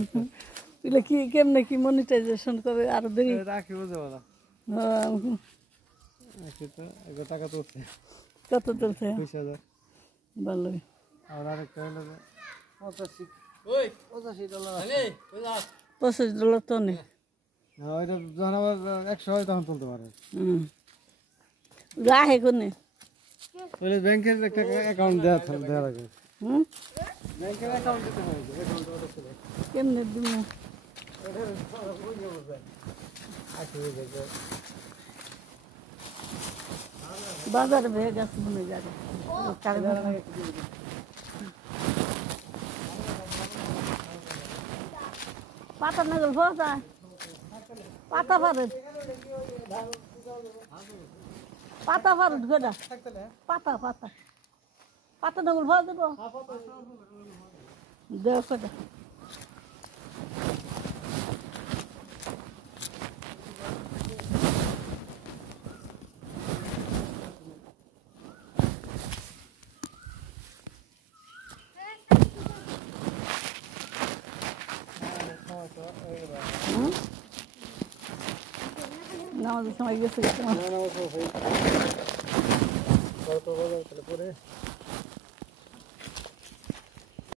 এগুলো কি কেমনে কি মনিটাইজেশন করে আরো দেরি রাখি বুঝে বলো টাকা তুলছে কত তুলছে 20,000 ভালোই আর আরেকটা হলো $85 তো নেই ওইটা যখন আবার 100 হয় তখন তুলতে পারে রাহে কোনে ওই ব্যাংকের একটা অ্যাকাউন্ট দেওয়া লাগে ব্যাংকের অ্যাকাউন্ট দিতে হবে কেমনে দিব বাজার ভেয়ে গেছে মনে যাবে পাতা না গেল ভোজা পাতা ভারত পাতা ভারত গোটা পাতা পাতা পাতা না গেল ভোজ দেবো দেও কটা নামাজের সময় গেছে